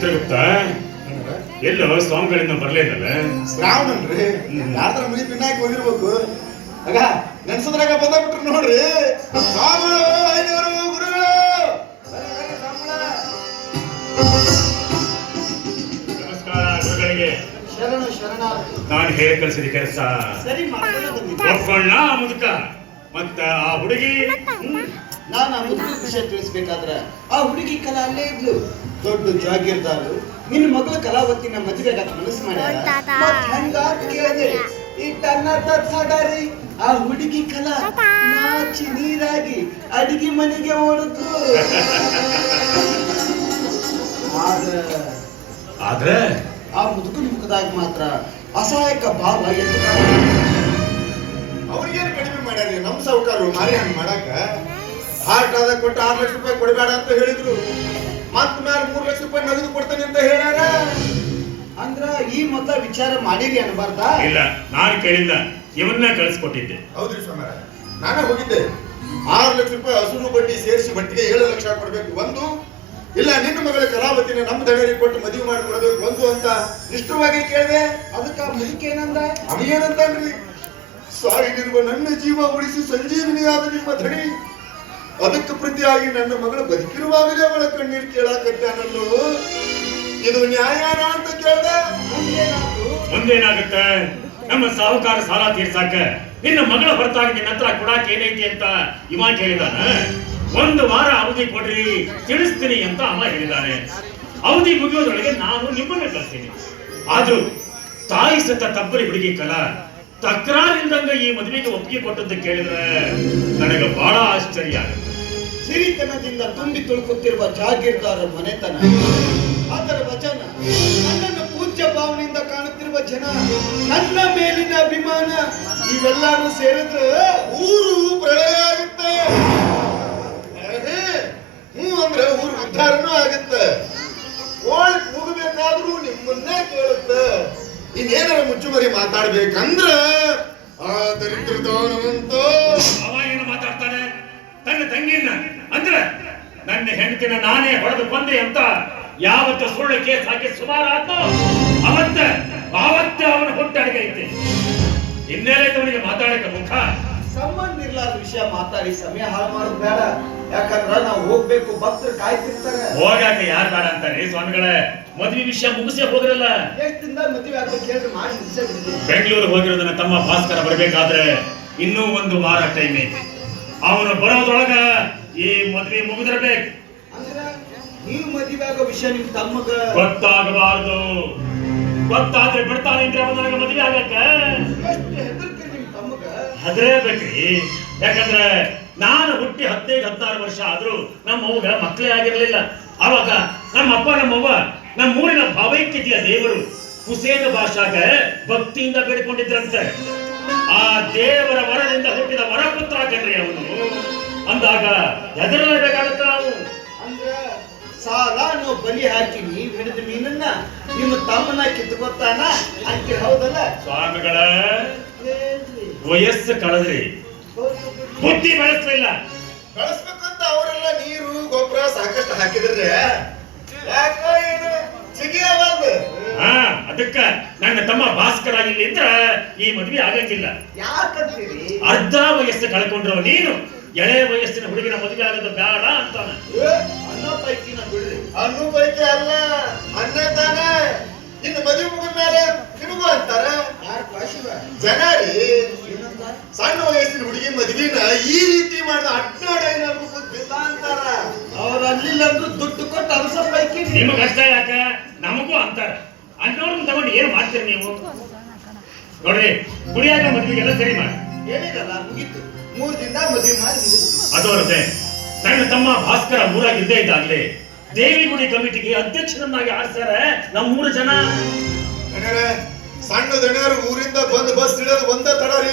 ಚಿತ್ರಗುಪ್ತ ಎಲ್ಲೋ ಸ್ವಾಮಿಗಳಿಂದ ಬರ್ಲಿಲ್ಲಲ್ಲ? ಶ್ರಾವಣನ್ರಿ ಯಾರ್ದಾರ ಮನಿ ಪಿನ್ನಾಕಿ ಹೋಗಿರ್ಬೇಕು. ಆಗ ನೆನ್ಸದ್ರಾಗ ಬಂದ್ಬಿಟ್ರು ನೋಡ್ರಿ ಸ್ವಾಮಿಗಳು, ಐನೂರು ಗುರುಗಳು. ನಮಸ್ಕಾರ ಗುರುಗಳಿಗೆ. ಶರಣ ಶರಣ. ನಾನು ಹೇಳಿ ಕಳಿಸಿದ ಕೆಲಸ ಸರಿ ಒಪ್ಕೊಳ್ಳ ಮುದುಕ. ಮತ್ತ ಆ ಹುಡುಗಿ ನಾನು ಆ ಮುದುಕ ವಿಷಯ ತಿಳಿಸ್ಬೇಕಾದ್ರೆ ಆ ಹುಡುಗಿ ಕಲಾ ಅಲ್ಲೇ ಇದ್ಲು. ದೊಡ್ಡ ಜಾಗೀರ್ದಾರು ನಿನ್ನ ಮಗಳ ಕಲಾವತಿನ ಮದುವೆಗೆ ಮನಸ್ಸು ಮಾಡ್ಯಾರ. ಹೆಂಗಾತ್ ಕೇಳಿದೆ ಇಟ್ಟನ್ನ ತಡ್ಸಾಡಾರಿ ಆ ಹುಡುಗಿ ಕಲಾ ನಾಚಿ ನೀರಾಗಿ ಅಡಿಗೆ ಮನೆಗೆ ಓಡಿದ್ರು. ಆದ್ರೆ ಆ ಮುದುಕನ ಮುಖದಾಗ ಮಾತ್ರ ಅಸಹಾಯಕ ಭಾವ ಎದ್ದು ಅವ್ರಿಗೇನು ಕಡಿಮೆ ಮಾಡ್ಯಾರಿ. ನಮ್ಮ ಸಾಹುಕಾರರು ಮಾರಿ ಹಂಗ್ ಮಾಡಾಕ ಹಾರ್ಟ್ ಆದಾಗ ಕೊಟ್ಟು 6 ಲಕ್ಷ ರೂಪಾಯಿ ಕೊಡಬೇಡ ಅಂತ ಹೇಳಿದ್ರು. ಮತ್ತ ಮೇಲೆ 3 ಲಕ್ಷ ರೂಪಾಯಿ ನಗದು ಕೊಡ್ತಾನೆ ಅಂತ ಹೇಳ್ಯಾರ. ಅಂದ್ರ ಈ ಮೊದಲ ವಿಚಾರ ಮಾಡಿರಿ ಅನ್ಬಾರ್ದ? ಇಲ್ಲ, ನಾನು ಕೇಳಿಲ್ಲ, ಇವನ್ನ ಕಳಿಸ್ಕೊಟ್ಟಿದ್ದೆ. ಹೌದ್ರಿ ಸ್ವಾಮಿ, ನಾನೇ ಹೋಗಿದ್ದೆ. 6 ಲಕ್ಷ ರೂಪಾಯಿ ಹಸುರು ಬಡ್ಡಿ ಸೇರಿಸಿ ಬಟ್ಟಿಗೆ 7 ಲಕ್ಷ ಕೊಡ್ಬೇಕು ಒಂದು, ಇಲ್ಲ ನಿನ್ನ ಮಗಳ ಕಲಾವತಿನ ನಮ್ಮ ದಡೇರಿ ಕೊಟ್ಟು ಮದುವೆ ಮಾಡಿಕೊಡ್ಬೇಕು ಒಂದು ಅಂತ ನಿಷ್ಠವಾಗಿ ಕೇಳಿದೆ. ಅದಕ್ಕೆ ಮುದುಕ ಏನಂದ? ಅವನೇನಂತನ್ರಿ, ಸಾಯಿನಿರುವ ನನ್ನ ಜೀವ ಉಳಿಸಿ ಸಂಜೀವಿನಿಯಾದ ನಿಮ್ಮ ಧಣಿ, ಅದಕ್ಕೆ ಪ್ರತಿಯಾಗಿ ನನ್ನ ಮಗಳು ಬದುಕಿರುವಾಗಲೇ ಅವಳ ಕಣ್ಣೀರು ಕೇಳಾಕತ್ತಾನಲ್ಲೋ, ಇದು ನ್ಯಾಯನ ಅಂತ ಕೇಳ್ದೆ. ಮುಂದೇನಾಗುತ್ತೆ? ನಮ್ಮ ಸಾಹುಕಾರ ಸಾಲ ತೀರ್ಸಾಕ ನಿನ್ನ ಮಗಳ ಹೊರತಾಗಿ ನಿನ್ನ ಹತ್ರ ಕೊಡಾಕ ಏನೈತಿ ಅಂತ ಇವ ಕೇಳಿದಾನ. 1 ವಾರ ಅವಧಿ ಕೊಡ್ರಿ ತಿಳಿಸ್ತೀನಿ ಅಂತ ಅವ ಹೇಳಿದಾನೆ. ಅವಧಿ ಮುಗಿಯೋದ್ರೊಳಗೆ ನಾನು ನಿಮ್ಮನ್ನ ಕಳಿಸ್ತೀನಿ. ಆದ್ರೂ ತಾಯಿ ಸತ್ತ ತಬ್ಬರಿ ಹುಡುಗಿ ಕಲಾ ತಕರಾರಿಲ್ದಂಗ ಈ ಮದುವೆಗೆ ಒಪ್ಪಿಗೆ ಕೊಟ್ಟದ್ದು ಕೇಳಿದ್ರೆ ನನಗೆ ಬಹಳ ಆಶ್ಚರ್ಯ ಆಗುತ್ತೆ. ಸಿರಿತನದಿಂದ ತುಂಬಿ ತುಳುಕುತ್ತಿರುವ ಜಾಗೀರ್ದಾರ ಮನೆತನ, ಅದರ ವಚನ, ನನ್ನನ್ನು ಪೂಜ್ಯ ಭಾವನೆಯಿಂದ ಕಾಣುತ್ತಿರುವ ಜನ, ನನ್ನ ಮೇಲಿನ ಅಭಿಮಾನ ಇವೆಲ್ಲಾನು ಸೇರಿದ್ರೆ ಊರು ಪ್ರಳಯ ಆಗುತ್ತೆ. ಅಂದ್ರೆ ಊರು ಉದ್ಧಾರನೂ ಆಗುತ್ತೆ. ಓಳ್ ಹೋಗಬೇಕಾದ್ರೂ ನಿಮ್ಮನ್ನೇ ಕೇಳುತ್ತೆ. ಇನ್ನೇನಾರ ಮುಚ್ಚುಮರಿ ಮಾತಾಡ್ಬೇಕಂದ್ರ ಆ ದರಿದ್ರದವನವಂತ ಅವ ಏನು ಮಾತಾಡ್ತಾನೆ? ತನ್ನ ತಂಗಿನ ಅಂದ್ರೆ ನನ್ನ ಹೆಂಡತಿನ ನಾನೇ ಹೊಡೆದು ಬಂದೆ ಅಂತ ಯಾವತ್ತ ಸುಳ್ಳು ಕೇಸ್ ಹಾಕಿ ಸುಮಾರು ಆಯ್ತು ಅವತ್ತ ಅವನ ಹುಟ್ಟಾಡಿಗೆ ಐತೆ. ಇನ್ನೇನೈತೆ ಅವನಿಗೆ ಮಾತಾಡಕ್ಕೆ ಮುಖ? ಸಂಬಂಧ ಇರ್ಲಾದ ವಿಷಯ ಮಾತಾಡಿ ಸಮಯ ಹಾಳು ಮಾಡೋದು ಬೇಡ. ಯಾಕಂದ್ರ ನಾವು ಹೋಗ್ಬೇಕು, ಭಕ್ತರು ಕಾಯ್ತಿರ್ತಾರೆ. ಹೋಗಾಕ ಯಾರು ಬೇಡ ಅಂತಾರೆ ಸ್ವಾಮಿಗಳೇ? ಮದ್ವೆ ವಿಷಯ ಮುಗಿಸಿ ಹೋದ್ರಲ್ಲ. ಎಷ್ಟಿಂದ ಮದುವೆ ಆಗ್ಬೇಕು ಹೇಳ್ರಿ, ಮಾಡಿ ಮುಗಿಸಿದ್ವಿ. ಬೆಂಗಳೂರು ಹೋಗಿರೋದನ್ನ ತಮ್ಮ ಭಾಸ್ಕರ ಬರ್ಬೇಕಾದ್ರೆ ಇನ್ನೂ 1 ವಾರ ಟೈಮ್ ಐತಿ. ಅವನು ಬರೋದ್ರೊಳಗ ಈ ಮದ್ವೆ ಮುಗಿದಿರ್ಬೇಕು. ಅಂದ್ರ ನೀವು ಮದುವೆ ಆಗೋ ವಿಷಯ ನಿಮ್ ತಮ್ಮಗ ಗೊತ್ತಾಗಬಾರದು. ಗೊತ್ತಾದ್ರೆ ಬಿಡ್ತಾನೆ ಅಂದ್ರೆ ಅವನ ನನಗೆ ಮದುವೆ ಆಗಕ್ಕ ಎಷ್ಟು ಹೆದರ್ತೀರಿ ನಿಮ್ ತಮ್ಮಗ? ಹೆದರೇಬೇಕ್ರಿ. ಯಾಕಂದ್ರೆ ನಾನು ಹುಟ್ಟಿ 15-16 ವರ್ಷ ಆದ್ರೂ ನಮ್ಮ ಅವ್ಗ ಮಕ್ಕಳೇ ಆಗಿರ್ಲಿಲ್ಲ. ಅವಾಗ ನಮ್ಮ ಅಪ್ಪ ನಮ್ಮವ್ವ ನಮ್ಮ ಊರಿನ ಭಾವೈಕ್ಯತೆಯ ದೇವರು ಕುಸೇದ ಭಾಷಾಗ ಭಕ್ತಿಯಿಂದ ಬೇಡಿಕೊಂಡಿದ್ರಂತೆ. ಆ ದೇವರ ವರದಿಂದ ಹುಟ್ಟಿದ ವರಪುತ್ರ ಕಣ್ರಿ ಅವನು. ಅಂದಾಗ ಹೆದರಲೇಬೇಕಾಗುತ್ತೆ ನಾವು. ಅಂದ್ರ ಸಾಲ ನಾವು ಬಲಿ ಹಾಕಿ ನೀವ್ ಹಿಡಿದ ಮೀನನ್ನ ನಿಮ್ಮ ತಮ್ಮನ ಕಿತ್ಕೊತಾನ ಅಂತೀರ, ಹೌದಲ್ಲ ಸ್ವಾಮಿಗಳ? ವಯಸ್ಸು ಕಳೆದ್ರಿ, ಬುದ್ಧಿ ಬೆಳೆಸಲಿಲ್ಲ. ಬೆಳೆಸ್ಬೇಕಂತ ಅವರೆಲ್ಲ ನೀರು ಗೊಬ್ಬರ ಸಾಕಷ್ಟು ಹಾಕಿದ್ರೆ ಯಾಕೋ ಏನು ಸಿಗಿಯವಾದ. ಅದಕ್ಕ ನನ್ನ ತಮ್ಮ ಭಾಸ್ಕರ ಇಲ್ಲಿ ಇದ್ರ ಈ ಮದ್ವೆ ಆಗಂಗಿಲ್ಲ. ಯಾಕಂತೀರಿ? ಅರ್ಧ ವಯಸ್ಸು ಕಳ್ಕೊಂಡ್ರು ನೀನು ಎಳೆ ವಯಸ್ಸಿನ ಹುಡುಗಿನ ಮದುವೆ ಆಗೋದು ಬೇಡ ಅಂತಾನ. ಅನ್ನೋ ಪೈಕಿನ ಬಿಡ್ರಿ. ಅನ್ನೋ ಪೈಕಿ ಅಲ್ಲ, ಅನ್ನ ತಾನೆ. ಇನ್ನು ಮದುವೆ ಮುಗಿದ ಮೇಲೆ ನಿಮಗೂ ಅಂತಾರ ಜನ ರೀ, ಸಣ್ಣ ವಯಸ್ಸಿನ ಹುಡುಗಿ ಮದುವೆನ ಈ ರೀತಿ ಮಾಡಿದ ಅಡ್ಡಾಡ ಏನಾದ್ರು ಗೊತ್ತಿಲ್ಲ ಅಂತಾರ. ಅವ್ರ ಅಲ್ಲಿಲ್ಲ ಅಂದ್ರೂ ದುಡ್ಡು ಕೊಟ್ಟು ಅರಸ ಪೈಕಿ. ನಿಮಗ ಅಷ್ಟ ಯಾಕ, ನಮಗೂ ಅಂತಾರ. ಅನ್ನೋರ್ನ ತಗೊಂಡು ಏನ್ ಮಾಡ್ತೀರಿ ನೀವು? ನೋಡ್ರಿ, ಕುಡಿಯಾಗ ಮದುವೆಗೆಲ್ಲ ಸರಿ ಮಾಡಿ ಹೇಳಿರಲ್ಲ, ಮುಗೀತು. 3 ದಿನ ಮದುವೆ ಮಾಡಿ ಮುಗಿತು. ಅದು ಅಲ್ಲದೆ ನನ್ನ ತಮ್ಮ ಭಾಸ್ಕರ ಊರಾಗಿದ್ದೇ ಇದ್ದಾಗಲೇ ದೇವಿ ಗುಡಿ ಕಮಿಟಿಗೆ ಅಧ್ಯಕ್ಷರನ್ನಾಗಿ ಆರಿಸ್ಯಾರ ನಮ್ಮೂರು ಜನ. ಸಣ್ಣ ದಣಿಯರು ಊರಿಂದ ಬಂದು ಬಸ್ ಇಳಿಯೋದು ಒಂದೇ ತಡ ರೀ.